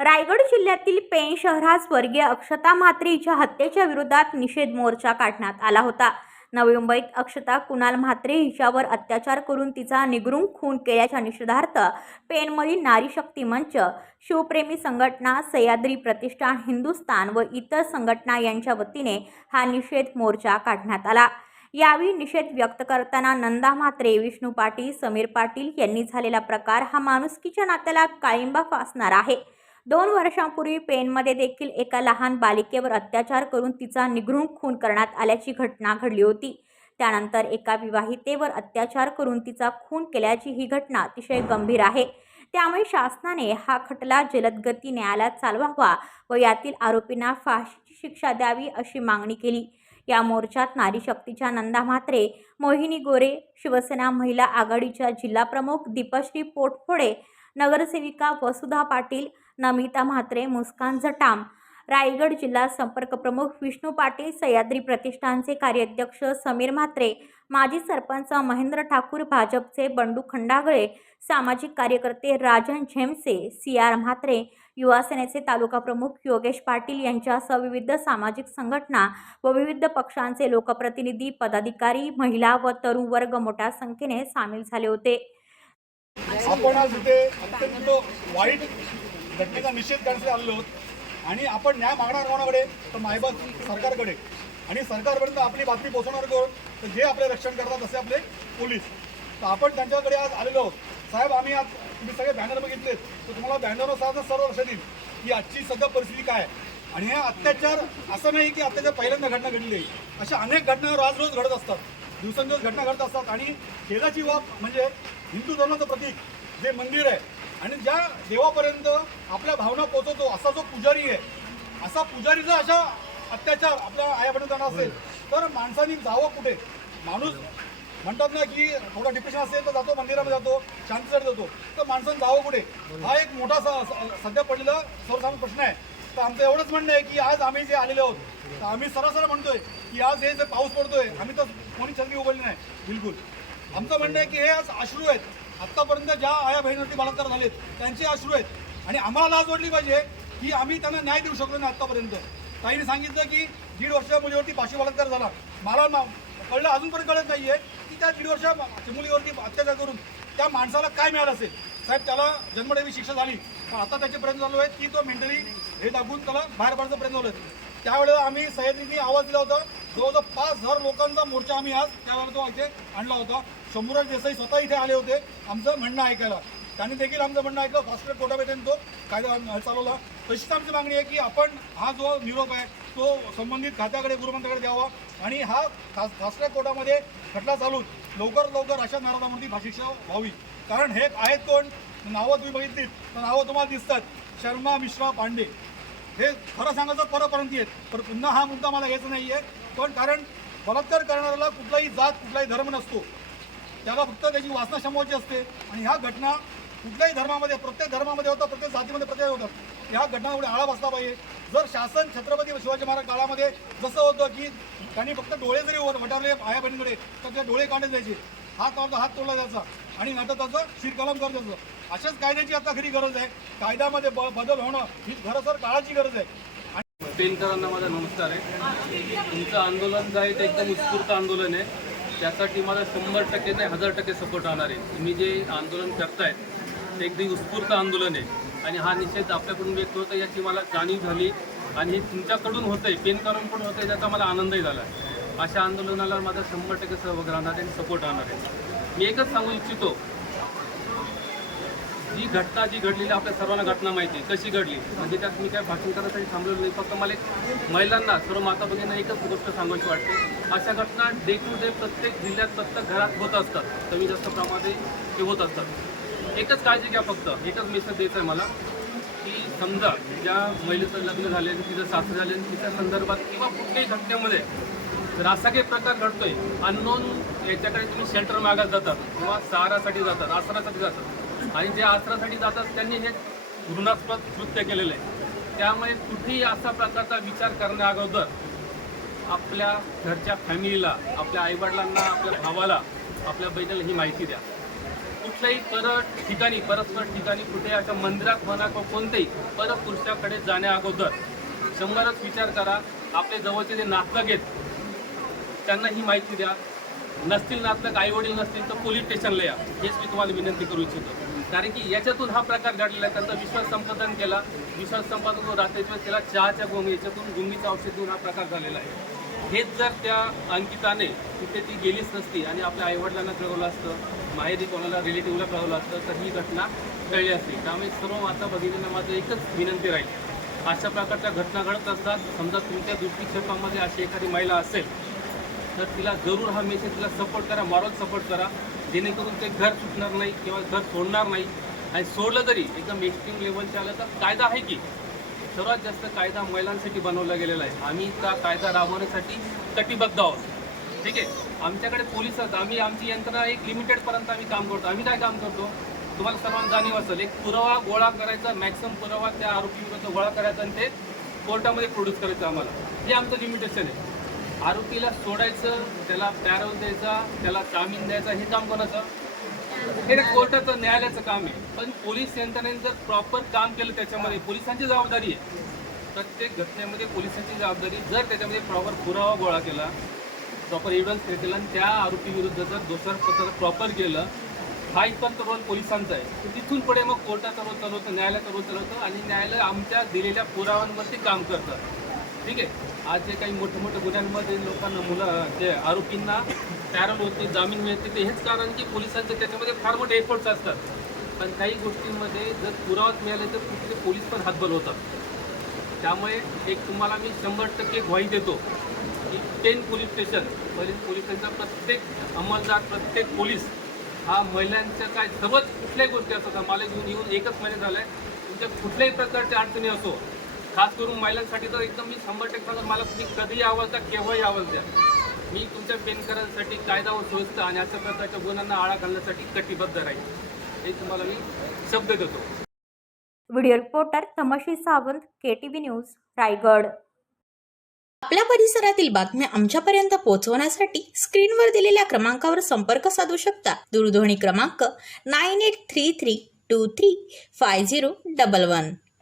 रायगड जिल्ह्यातील पेण शहरात स्वर्गीय अक्षता म्हात्रेच्या हत्येच्या विरोधात निषेध मोर्चा काढण्यात आला होता. नवी मुंबईत अक्षता कुणाल म्हात्रे हिच्यावर अत्याचार करून तिचा निगरूम खून केल्याच्या निषेधार्थ पेणमधील नारी शक्ती मंच शिवप्रेमी संघटना सह्याद्री प्रतिष्ठान हिंदुस्थान व इतर संघटना यांच्या वतीने हा निषेध मोर्चा काढण्यात आला. यावेळी निषेध व्यक्त करताना नंदा म्हात्रे विष्णू पाटील समीर पाटील यांनी झालेला प्रकार हा माणुसकीच्या नात्याला काळिंबा फासणार आहे. दोन वर्षांपूर्वी पेनमध्ये देखील एका लहान बालिकेवर अत्याचार करून तिचा निघृण खून करण्यात आल्याची घटना घडली होती. त्यानंतर एका विवाहितेवर अत्याचार करून तिचा खून केल्याची ही घटना अतिशय गंभीर आहे. त्यामुळे शासनाने हा खटला जलदगती न्यायालयात चालवावा व यातील आरोपींना फाशीची शिक्षा द्यावी अशी मागणी केली. या मोर्चात नारी शक्तीच्या नंदा म्हात्रे मोहिनी गोरे शिवसेना महिला आघाडीच्या जिल्हाप्रमुख दीपश्री पोटफोडे नगरसेविका वसुधा पाटील नमिता म्हात्रे मुस्कान जटाम रायगड जिल्हा संपर्क प्रमुख विष्णू पाटील सह्याद्री प्रतिष्ठानचे कार्याध्यक्ष समीर म्हात्रे माजी सरपंच महेंद्र ठाकूर भाजपचे बंडू खंडागळे सामाजिक कार्यकर्ते राजन झेमसे सी आर म्हात्रे युवासेनेचे तालुका प्रमुख योगेश पाटील यांच्यासह विविध सामाजिक संघटना व विविध पक्षांचे लोकप्रतिनिधी पदाधिकारी महिला व तरुण वर्ग मोठ्या संख्येने सामील झाले होते. आपण आज इथे अत्यंत वाईट घटनेचा निषेध करण्यासाठी आलेलो आहोत. आणि आपण न्याय मागणार कोणाकडे? तर मायबाप सरकारकडे. आणि सरकारपर्यंत आपली बातमी पोहोचवणार कोण? तर जे आपले रक्षण करतात असे आपले पोलीस. तर आपण त्यांच्याकडे आज आलेलो आहोत. साहेब आम्ही आज तुम्ही सगळे बॅनर बघितलेत. तर तुम्हाला बॅनरनुसार सर्व लक्षात येईल की आजची सध्या परिस्थिती काय आहे? आणि हे अत्याचार असं नाही की अत्याचार पहिल्यांदा घटना घडली आहे. अशा अनेक घटना रोज रोज घडत असतात. दिवसेंदिवस घटना घडत असतात. आणि खेळाची बाब म्हणजे हिंदू धर्माचं प्रतीक जे मंदिर आहे आणि ज्या देवापर्यंत आपल्या भावना पोहोचवतो असा जो पुजारी आहे असा पुजारीचा अशा अत्याचार आपल्या आयापर्यंत जाणार असेल तर माणसाने जावं कुठे? माणूस म्हणतात ना की थोडा डिप्रेशन असेल तर जातो मंदिरामध्ये जातो शांतीसाठी जातो. तर माणसानं जावं कुठे? हा एक मोठा सध्या पडलेला सर्वसाधारण प्रश्न आहे. तर आमचं एवढंच म्हणणं आहे की आज आम्ही जे आलेले आहोत तर आम्ही सरासर म्हणतोय की आज हे जे पाऊस पडतोय आम्ही तर कोणी छत्री उघडली नाही. बिलकुल. आमचं म्हणणं आहे की हे आज अश्रू आहेत. आत्तापर्यंत ज्या आया बहिणीवरती बलात्कार झालेत त्यांचे अश्रू आहेत. आणि आम्हाला लाज वाटली पाहिजे की आम्ही त्यांना न्याय देऊ शकलो नाही आत्तापर्यंत. ताईने सांगितलं की दीड वर्षाच्या मुलीवरती पाचशे बलात्कार झाला. मला ना कळलं अजूनपर्यंत कळत नाहीये की त्या दीड वर्षाच्या मुलीवरती अत्याचार करून त्या माणसाला काय मिळालं असेल? साहेब त्याला जन्मदेवी शिक्षा झाली. पण आता त्याचे प्रयत्न चालू आहेत की तो मेंटली हे दाखवून त्याला बाहेर पडण्याचा प्रयत्न झाला त्यावेळेला आम्ही सह्याद्रीने आवाज दिला होता जवळजवळ पाच हजार लोकांचा मोर्चा आम्ही आज त्यावेळेला तो इथे आणला होता. शंभूराज देसाई स्वतः इथे आले होते आमचं म्हणणं ऐकायला. त्यांनी देखील आमचं म्हणणं ऐकलं. फास्ट ट्रॅक कोटा तो कायदा चालवला. तशीच आमची मागणी आहे की आपण हा जो निरोप आहे तो संबंधित खात्याकडे गृहमंत्र्याकडे द्यावा. आणि हा फास्ट ट्रॅक कोर्टामध्ये खटला चालून लवकर लवकर अशा नाराजामध्ये भाषिक्षा व्हावी. कारण हे आहेत कोण? नावं तुम्ही बघितलीत. तर नावं तुम्हाला दिसतात. शर्मा मिश्रा पांडे. हे खरं सांगायचं परपर्यंत आहेत. पण पुन्हा हा मुद्दा मला घ्यायचा नाही आहे पण कारण बलात्कार करणाऱ्याला कुठलाही जात कुठलाही धर्म नसतो. त्याला फक्त त्याची वासना क्षमवाची असते. आणि ह्या घटना कुठल्याही धर्मामध्ये प्रत्येक धर्मामध्ये होतात प्रत्येक जातीमध्ये प्रत्येक होतात ह्या घटनांमुळे आळा बसला पाहिजे. जर शासन छत्रपती शिवाजी महाराज काळामध्ये जसं होतं की त्यांनी फक्त डोळे जरी वर वटारले आया बहिणीकडे तर ते डोळे काढले जायचे. हात अर्धा हात तोडला जायचा. आणि नंतर त्याचं शिरकलम करत जायचं अशाच कायद्याची आता खरी गरज आहे. कायद्यामध्ये ब बदल होणं ही खरंतर काळाची गरज आहे. पेनकरांना माझा नमस्कार आहे. तुमचं आंदोलन जे आहे ते एकदम उत्स्फूर्त आंदोलन आहे. त्यासाठी मला शंभर टक्के नाही हजार टक्के सपोर्ट राहणार आहे. तुम्ही जे आंदोलन करताय ते एकदम उत्स्फूर्त आंदोलन आहे. आणि हा निषेध आपल्याकडून व्यक्त होतं याची मला जाणीव झाली. आणि हे तुमच्याकडून होतंय पेनकरांकडून होतंय त्याचा मला आनंदही झाला. आहे अशा आंदोलनाला माझा शंभर टक्के सहभाग राहणार आहे आणि सपोर्ट राहणार आहे. मी एकच सांगू इच्छितो जी घटना जी घडलेली आपल्या सर्वांना घटना माहिती आहे कशी घडली? म्हणजे त्यात मी काय भाषण करण्यासाठी थांबलेलो नाही फक्त मला एक महिलांना सर्व माता भगिनींना एकच गोष्ट सांगायची वाटते. अशा घटना डे टू डे प्रत्येक जिल्ह्यात प्रत्येक घरात होत असतात. कमी जास्त प्रमाणात ते होत असतात. एकच काळजी घ्या फक्त. एकच मेसेज द्यायचा आहे मला की समजा ज्या महिलेचं लग्न झाले तिचं सासर झाले तिच्या संदर्भात किंवा कुठल्याही घटनेमध्ये जर असा काही प्रकार घडतोय. अननोन याच्याकडे तुम्ही शेल्टर मागत जातात किंवा सहारासाठी जातात आसरासाठी जातात. आणि जे आसरासाठी जातात त्यांनी हे घृणास्पद कृत्य केलेलं आहे त्यामुळे कुठेही असा प्रकारचा विचार करण्या अगोदर आपल्या घरच्या फॅमिलीला आपल्या आईवडिलांना आपल्या भावाला आपल्या बहिणीला ही माहिती द्या. कुठल्याही परत ठिकाणी परस्पर ठिकाणी कुठे अशा मंदिरात म्हणा किंवा कोणत्याही परत पुरुषाकडे जाण्या अगोदर शंभरच विचार करा. आपले जवळचे जे नातलग आहेत त्यांना ही माहिती द्या. नसतील नातलग आई वडील नसतील तर पोलीस स्टेशनला या. हेच मी तुम्हाला विनंती करू इच्छितो. कारण की याच्यातून हा प्रकार घडलेला आहे. त्यांचा विश्वास संपादन केला. विश्वास संपादन रात्रीच्या केला. त्याला चहाच्या गोंग याच्यातून गुंगीचं औषध देऊन हा प्रकार झालेला आहे. हेच जर त्या अंकिताने तिथे ती गेलीच नसती आणि आपल्या आईवडिलांना कळवलं असतं माहेरी कोणाला रिलेटिव्हला कळवलं असतं तर ही घटना कळली असती. त्यामुळे सर्व माता भगिनींना माझं एकच विनंती राहील. अशा प्रकारच्या घटना घडत असतात. समजा तुमच्या दृष्टिक्षेपामध्ये अशी एखादी महिला असेल तर तिला जरूर हा मेसेज तिला सपोर्ट करा मॉरल सपोर्ट करा. जेणेकरून ते घर सुटणार नाही किंवा घर सोडणार नाही. आणि सोडलं जरी एकदम एक्स्ट्रीम लेवलचे आलं तर कायदा आहे की सर्वात जास्त कायदा महिलांसाठी बनवला गेलेला आहे. आम्ही त्या कायदा राबवण्यासाठी कटिबद्ध आहोत. ठीक आहे? आमच्याकडे पोलीस आहेत. आम्ही आमची यंत्रणा एक लिमिटेडपर्यंत आम्ही काम करतो. आम्ही काय काम करतो? तुम्हाला सर्वांना जाणीव असेल एक पुरावा गोळा करायचा मॅक्सिमम पुरावा त्या आरोपीविरुद्ध गोळा करायचा आणि ते कोर्टामध्ये प्रोड्यूस करायचं आम्हाला. हे आमचं लिमिटेशन आहे. आरोपीला सोडायचं त्याला पॅरोल द्यायचा त्याला जामीन द्यायचा हे काम कोणाचं? हे कोर्टाचं न्यायालयाचं काम आहे. पण पोलीस यंत्रणेने जर प्रॉपर काम केलं त्याच्यामध्ये पोलिसांची जबाबदारी आहे. प्रत्येक घटनेमध्ये पोलिसांची जबाबदारी जर त्याच्यामध्ये प्रॉपर पुरावा गोळा केला प्रॉपर एव्हिडन्स हे केला आणि त्या आरोपी विरुद्ध जर दोषारोपत्र प्रॉपर केलं हा इतर रोल पोलिसांचा आहे. तिथून पुढे मग कोर्टाचा रोल चालवतं न्यायालयाचा रोल चालवतं आणि न्यायालय आमच्या दिलेल्या पुराव्यांवरती काम करतं. ठीक आहे? आज जे काही मोठमोठ्या मोठ्या गुन्ह्यांमध्ये लोकांना मुलं जे आरोपींना पॅरल होते जामीन मिळते ते हेच कारण की पोलिसांचे त्याच्यामध्ये फार मोठे एफर्ट्स असतात. पण काही गोष्टींमध्ये जर पुरावाच मिळाले तर कुठले पोलीस पण हातबल होतात. त्यामुळे एक तुम्हाला मी शंभर टक्के ग्वाही देतो की ten police station police police स्टेशनचा प्रत्येक अंमलदार प्रत्येक पोलीस हा महिलांच्या काय सर्वच कुठल्याही गोष्टी असतात मला घेऊन येऊन एकच महिने झाला आहे तुमच्या कुठल्याही प्रकारच्या अडचणी असो खास करून महिलांसाठी तर एकदम मी शंभर टक्के सांगतो मला तुम्ही कधीही आवाज द्या केव्हाही आवाज द्या. मी तुमच्या पेनकरांसाठी कायदा व सुव्यवस्था आणि अशा प्रकारच्या गुन्ह्यांना आळा घालण्यासाठी कटिबद्ध राहील हे तुम्हाला मी शब्द देतो. Video reporter Tamshi Sawant K T V news Raigad. आपल्या परिसरातील बातम्या आमच्यापर्यंत पोहोचवण्यासाठी स्क्रीनवर दिलेल्या क्रमांकावर संपर्क साधू शकता. दूरध्वनी क्रमांक nine eight three three two three five zero double one.